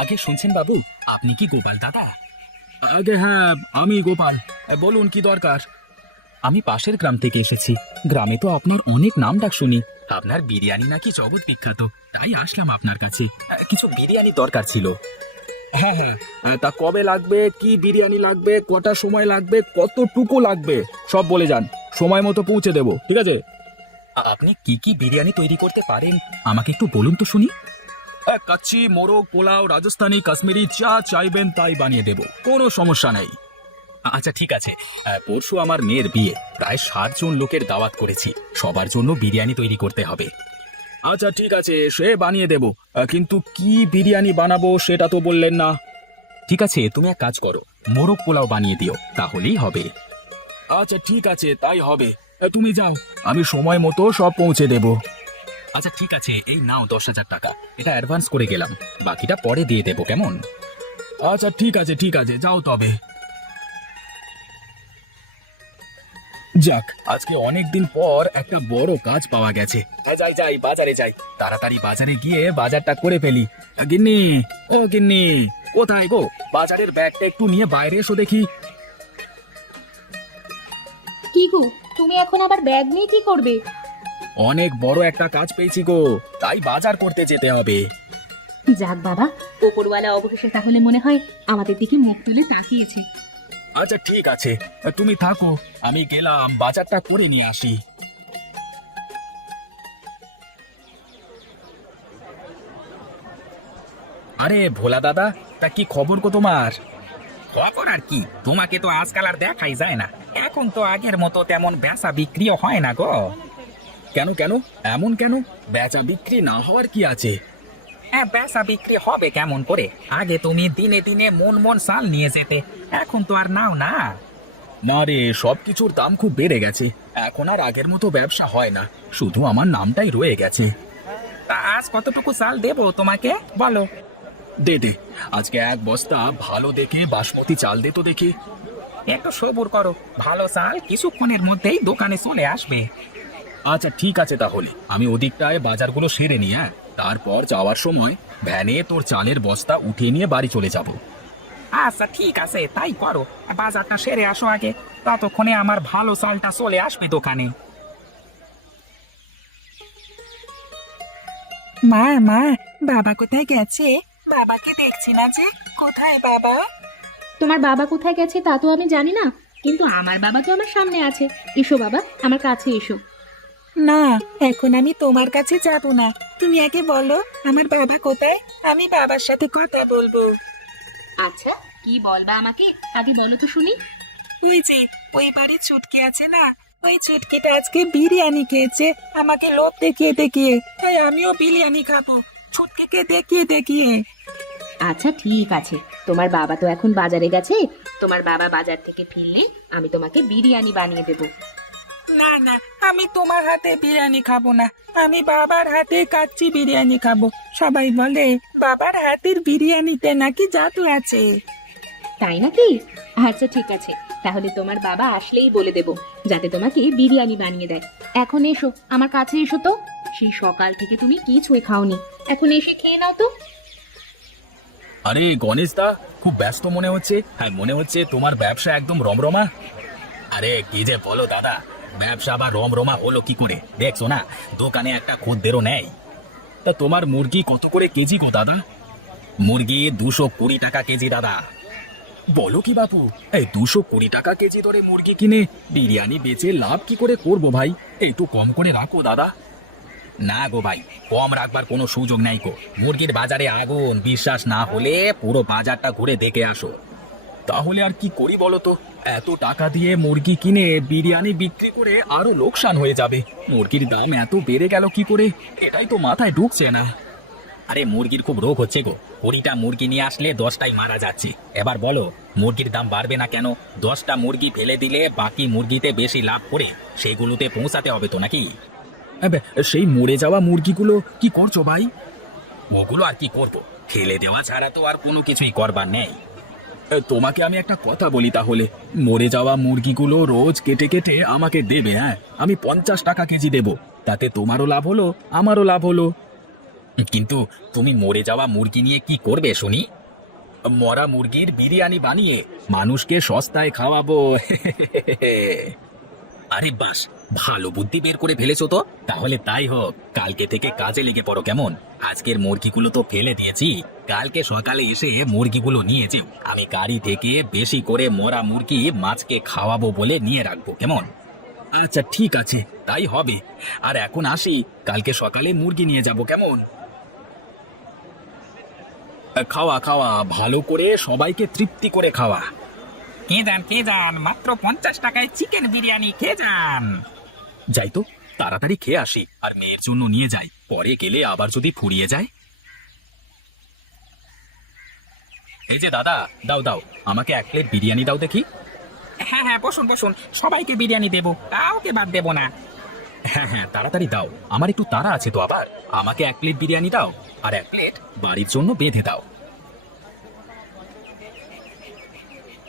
আগে শুনছেন বাবু, আপনি কি গোপাল দাদা? আগে হ্যাঁ, আমি গোপাল। বলুন কি দরকার? আমি পাশের গ্রাম থেকে এসেছি। গ্রামে তো আপনার অনেক নাম ডাক শুনি। আপনার বিরিয়ানি নাকি জগৎ বিখ্যাত, তাই আসলাম আপনার কাছে। কিছু বিরিয়ানি দরকার ছিল। হ্যাঁ হ্যাঁ, তা কবে লাগবে, কি বিরিয়ানি লাগবে, কটা সময় লাগবে, কতটুকু লাগবে সব বলে যান, সময় মতো পৌঁছে দেবো, ঠিক আছে? আপনি কি কি বিরিয়ানি তৈরি করতে পারেন আমাকে একটু বলুন তো শুনি। কাচ্চি, মোরগ, পোলাও, রাজস্থানি, কাশ্মীরি, যা চাইবেন তাই বানিয়ে দেব, কোনো সমস্যা নেই। আচ্ছা ঠিক আছে। পরশু আমার মেয়ের বিয়ে, প্রায় 60 জন লোকের দাওয়াত করেছি, সবার জন্য বিরিয়ানি তৈরি করতে হবে। আচ্ছা ঠিক আছে, সে বানিয়ে দেব, কিন্তু কি বিরিয়ানি বানাবো সেটা তো বললেন না। ঠিক আছে, তুমি এক কাজ করো, মোরগ পোলাও বানিয়ে দিও, তাহলেই হবে। আচ্ছা ঠিক আছে, তাই হবে। তুমি যাও, আমি সময় মতো সব পৌঁছে দেব। আচ্ছা ঠিক আছে, এই নাও 10,000 টাকা, এটা অ্যাডভান্স করে গেলাম, বাকিটা পরে দিয়ে দেবো, কেমন? আচ্ছা ঠিক আছে ঠিক আছে, যাও তবে। যাক, আজকে অনেক দিন পর একটা বড় কাজ পাওয়া গেছে। যাই যাই, বাজারে যাই, তাড়াতাড়ি বাজারে গিয়ে বাজারটা করে ফেলি। গিন্নি, ও গিন্নি, কোথায় গো? বাজারের ব্যাগটা একটু নিয়ে বাইরে এসো দেখি। কি গো, তুমি এখন আবার ব্যাগ নিয়ে কি করবে? অনেক বড় একটা কাজ পেয়েছি গো, তাই বাজার করতে যেতে হবে। যাক বাবা, ওপরওয়ালা অবশেষে তাহলে মনে হয় আমাদের দিকে মুখ তুলে তাকিয়েছে। আচ্ছা ঠিক আছে, তুমি থাকো, আমি গেলাম বাজারটা করে নিয়ে আসি। আরে ভোলা দাদা, তা কি খবর গো তোমার? খবর আর কি, তোমাকে তো আজকাল আর দেখাই যায় না। এখন তো আগের মতো তেমন বেচা বিক্রিও হয় না গো। কেন কেন, এমন কেন? বেচা বিক্রি না হওয়ার কি আছে? হ্যাঁ, বেচা বিক্রি হবে কেমন করে? আগে তুমি দিনে দিনে মন মন চাল নিয়ে যেতে, এখন তো আর নাও না। না রে, সবকিছুর দাম খুব বেড়ে গেছে, এখন আর আগের মতো ব্যবসা হয় না, শুধু আমার নামটাই রয়ে গেছে। তা আজ কতটুকু চাল দেবো তোমাকে বলো? দে দে, আজকে 1 বস্তা ভালো দেখে বাসমতি চাল দে তো দেখি। একটু সবুর করো, ভালো চাল কিছুক্ষণের মধ্যেই দোকানে চলে আসবে। আচ্ছা ঠিক আছে, তাহলে আমি ওদিকটায় বাজারগুলো সেরে নিই, হ্যাঁ, তারপর যাওয়ার সময় ভ্যানে তোর চালের বস্তা উঠিয়ে নিয়ে বাড়ি চলে যাব। আচ্ছা ঠিক আছে, তাই করো। বাজারটা সেরে আসো আগে, ততক্ষণে আমার ভালো চালটা চলে আসবে দোকানে। মা মা, বাবা কোথায় গেছে? বাবাকে দেখছি না যে, কোথায় বাবা? তোমার বাবা কোথায় গেছে তা তো আমি জানি না, কিন্তু আমার বাবা তো আমার সামনে আছে। এসো বাবা, আমার কাছে এসো। না, এখন আমি তোমার কাছে যাব না, তুমি আগে বলো আমার বাবা কোথায়, আমি বাবার সাথে কথা বলবো। আচ্ছা, কি বলবা আমাকে, আগে বলো তো শুনি। ওই যে ওই বাড়ির ছুটকি আছে না, ওই ছুটকিটা আজকে বিরিয়ানি খেয়েছে আমাকে লোভ দেখিয়ে দেখিয়ে, তাই আমিও বিরিয়ানি খাবো ছুটকিকে দেখিয়ে দেখিয়ে। আচ্ছা ঠিক আছে, তোমার বাবা তো এখন বাজারে গেছে, তোমার বাবা বাজার থেকে ফিরলে আমি তোমাকে বিরিয়ানি বানিয়ে দেবো। না না, আমি তোমার হাতে বিরিয়ানি খাবো না, আমি বাবার হাতে কাচ্চি বিরিয়ানি খাবো। সবাই বলে বাবার হাতের বিরিয়ানিতে নাকি জাদু আছে। তাই নাকি? আচ্ছা ঠিক আছে, তাহলে তোমার বাবা আসলেই বলে দেব যাতে তোমাকে বিরিয়ানি বানিয়ে দেয়। এখন এসো, আমার কাছে এসো তো। সেই সকাল থেকে তুমি কিছুই খাওনি, এখন এসে খেয়ে নাও তো। আরে গণেশ দা, খুব ব্যস্ত মনে হচ্ছে। হ্যাঁ, মনে হচ্ছে তোমার ব্যবসা একদম রমরমা। আরে কি যে বলো দাদা, ব্যবসা আবার রমরমা হলো কি করে? দেখছো না, দোকানে একটা খদ্দেরও নেই। তা তোমার মুরগি কত করে কেজি গো দাদা? মুরগি 220 টাকা কেজি দাদা। বলো কি বাপু, এই 220 টাকা কেজি দরে মুরগি কিনে বিরিয়ানি বেচে লাভ কি করে করবো ভাই? একটু কম করে রাখো দাদা। না গো ভাই, কম রাখবার কোনো সুযোগ নাই গো। মুরগির বাজারে আগুন, বিশ্বাস না হলে পুরো বাজারটা ঘুরে দেখে আসো। তাহলে আর কি করি বলো তো? এত টাকা দিয়ে মুরগি কিনে বিরিয়ানি বিক্রি করে আরো লোকসান হয়ে যাবে। মুরগির দাম এত বেড়ে গেল কি করে, এটাই তো মাথায় ঢুকছে না। আরে মুরগির খুব রোগ হচ্ছে গো, 20টা মুরগি নিয়ে আসলে 10টাই মারা যাচ্ছে। এবার বলো মুরগির দাম বাড়বে না কেন? 10টা মুরগি ফেলে দিলে বাকি মুরগিতে বেশি লাভ করে সেগুলোতে পৌঁছাতে হবে তো নাকি? সেই মরে যাওয়া মুরগিগুলো কি করছো ভাই? ওগুলো আর কি করব, ফেলে দেওয়া ছাড়া তো আর কোনো কিছুই করবার নেই। তোমাকে আমি একটা কথা বলি তাহলে, মরে যাওয়া মুরগিগুলো রোজ কেটে কেটে আমাকে দেবে, হ্যাঁ, আমি 50 টাকা কেজি দেব, তাতে তোমারও লাভ হলো আমারও লাভ হলো। কিন্তু তুমি মরে যাওয়া মুরগি নিয়ে কি করবে শুনি? মরা মুরগির বিরিয়ানি বানিয়ে মানুষকে সস্তায় খাওয়াবো। আরে বাস, ভালো বুদ্ধি বের করে ফেলেছো তো। তাহলে তাই হোক, কালকে থেকে কাজে লেগে পড়ো কেমন? আজকের মুরগিগুলো তো ফেলে দিয়েছি, কালকে সকালে এসে মুরগিগুলো নিয়ে যেও। আমি গাড়ি থেকে বেশি করে মরা মুরগি মাছকে খাওয়াবো বলে নিয়ে রাখবো, কেমন? আচ্ছা ঠিক আছে, তাই হবে। আর এখন আসি, কালকে সকালে মুরগি নিয়ে যাব, কেমন? খাওয়া খাওয়া, ভালো করে সবাইকে তৃপ্তি করে খাওয়া। কে যান মাত্র 50 টাকায় চিকেন বিরিয়ানি খেয়ে যান। যাই তো, তাড়াতাড়ি খেয়ে আসি আর মেয়ের জন্য নিয়ে যাই, পরে গেলে আবার যদি ফুরিয়ে যায়। এই যে দাদা, দাও দাও, আমাকে 1 প্লেট বিরিয়ানি দাও দেখি। হ্যাঁ হ্যাঁ, বসুন বসুন, সবাইকে বিরিয়ানি দেবো, কাউকে বাদ দেবো না। হ্যাঁ হ্যাঁ, তাড়াতাড়ি দাও, আমার একটু তাড়া আছে তো। আবার আমাকে 1 প্লেট বিরিয়ানি দাও আর 1 প্লেট বাড়ির জন্য বেঁধে দাও।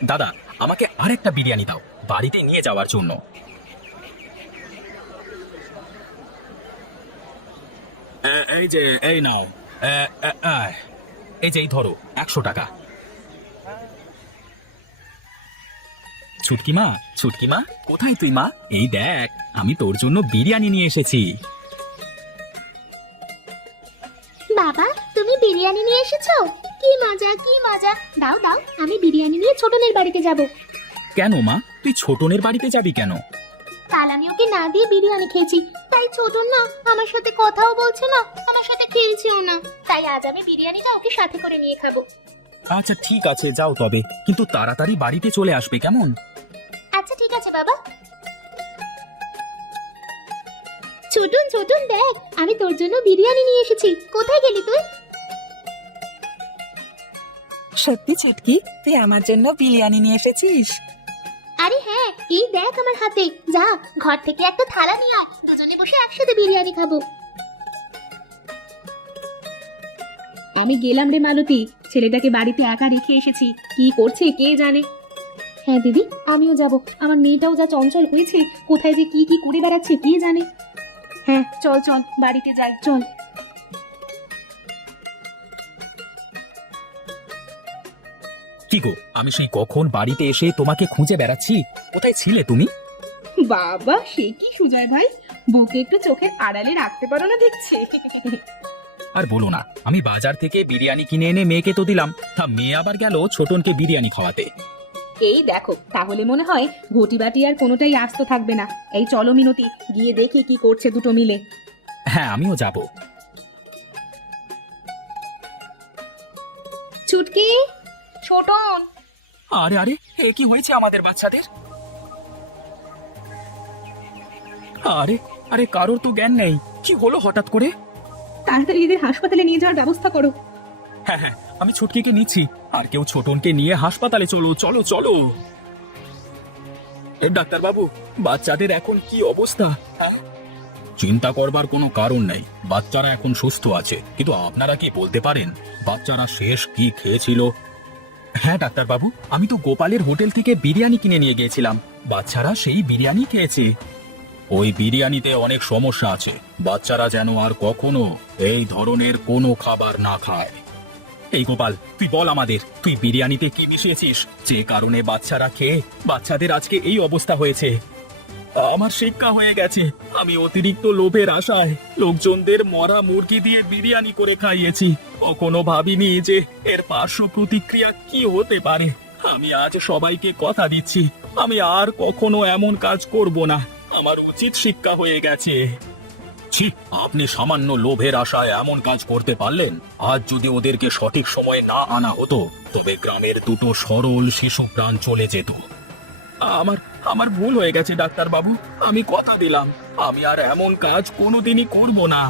দাদা, আমাকে আরেকটা বিরিয়ানি দাও, বাড়িতে নিয়ে যাওয়ার জন্য। এই যে, এই নাও। এই যে, এই ধরো 100 টাকা। ছুটকি মা, কোথায় তুই মা? এই দেখ, আমি তোর জন্য বিরিয়ানি নিয়ে এসেছি। বাবা, তুমি বিরিয়ানি নিয়ে এসেছো? কি মজা কি মজা! দাও দাও, আমি বিরিয়ানি নিয়ে ছোটনের বাড়িতে যাব। কেন মা, তুই ছোটনের বাড়িতে যাবি কেন? কাল আমি ওকে না দিয়ে বিরিয়ানি খেয়েছি, তাই ছোটন না আমার সাথে কথাও বলছে না, আমার সাথে খেলছেও না। তাই আজ আমি বিরিয়ানিটা ওকে সাথে করে নিয়ে খাবো। আচ্ছা ঠিক আছে, যাও তবে, কিন্তু তাড়াতাড়ি বাড়িতে চলে আসবে, কেমন? আচ্ছা ঠিক আছে বাবা। ছোটন ছোটন দেখ, আমি তোর জন্য বিরিয়ানি নিয়ে এসেছি। কোথায় গেলি তুই? সত্যি চুটকি, তুই আমার জন্য বিরিয়ানি নিয়ে এসেছিস? আরে হ্যাঁ, এই দেখ আমার হাতে। যা, ঘর থেকে একটা থালা নিয়ে আয়, দুজনে বসে একসাথে বিরিয়ানি খাবো। আমি গেলাম রে মালতী, ছেলেটাকে বাড়িতে একা রেখে এসেছি, কি করছে কে জানে। হ্যাঁ দিদি, আমিও যাব। আমার মেয়েটাও যা চঞ্চল হয়েছে, কোথায় যে কি কি করে বেড়াচ্ছে কে জানে। হ্যাঁ চল চল, বাড়িতে যাই চল। কি গো, আমি সেই কখন বাড়িতে এসে তোমাকে খুঁজে বেড়াচ্ছি, কোথায় ছিলে তুমি? বাবা, সে কি সুজয় ভাই, বউকে একটু চোখের আড়ালে রাখতে পারো না দেখছে। আর বলো না, আমি বাজার থেকে বিরিয়ানি কিনে এনে মেয়েকে তো দিলাম, তা মেয়ে আবার গেল ছোটনকে বিরিয়ানি খাওয়াতে। এই দেখো, তাহলে মনে হয় ঘটি বাটি আর কোনোটাই আস্ত থাকবে না। এই চলো মিনতি, গিয়ে দেখি কি করছে দুটো মিলে। হ্যাঁ, আমিও যাব। ছুটকি, ছোটন। আরে আরে, এ কি হয়েছে আমাদের বাচ্চাদের? আরে আরে, কারোর তো জ্ঞান নেই, কি হলো হঠাৎ করে? তাড়াতাড়ি এদের হাসপাতালে নিয়ে যাওয়ার ব্যবস্থা করো। হ্যাঁ হ্যাঁ, আমি ছুটকিকে নিচ্ছি, আর কেউ ছোটনকে নিয়ে হাসপাতালে চলো চলো চলো। ডাক্তার বাবু, বাচ্চাদের এখন কি অবস্থা? চিন্তা করবার কোনো কারণ নেই, বাচ্চারা এখন সুস্থ আছে, কিন্তু আপনারা কি বলতে পারেন বাচ্চারা শেষ কি খেয়েছিল? হ্যাঁ ডাক্তার বাবু, আমি তো গোপালের হোটেল থেকে বিরিয়ানি কিনে নিয়ে গিয়েছিলাম, বাচ্চারা সেই বিরিয়ানি খেয়েছে। ওই বিরিয়ানিতে অনেক সমস্যা আছে, বাচ্চারা যেন আর কখনো এই ধরনের কোনো খাবার না খায়। এই গোপাল, তুই বল আমাদের, তুই বিরিয়ানিতে কি মিশিয়েছিস যে কারণে বাচ্চারা খেয়ে বাচ্চাদের আজকে এই অবস্থা হয়েছে? আমার শিক্ষা হয়ে গেছে, আমি অতিরিক্ত লোভের আশায় লোকজনদের মরা মুরগি দিয়ে বিরিয়ানি করে খাইয়েছি। কখনো ভাবিনি যে এর পার্শ্ব প্রতিক্রিয়া কি হতে পারে। আমি আজ সবাইকে কথা দিচ্ছি, আমি আর কখনো এমন কাজ করব না, আমার উচিত শিক্ষা হয়ে গেছে। ছি, আপনি সামান্য লোভের আশায় এমন কাজ করতে পারলেন? আজ যদি ওদেরকে সঠিক সময়ে না আনা হতো, তবে গ্রামের দুটো সরল শিশু প্রাণ চলে যেত। আমার আমার ভুল হয়ে গেছে ডাক্তার বাবু, আমি কথা দিলাম আমি আর এমন কাজ কোনোদিনই করব না।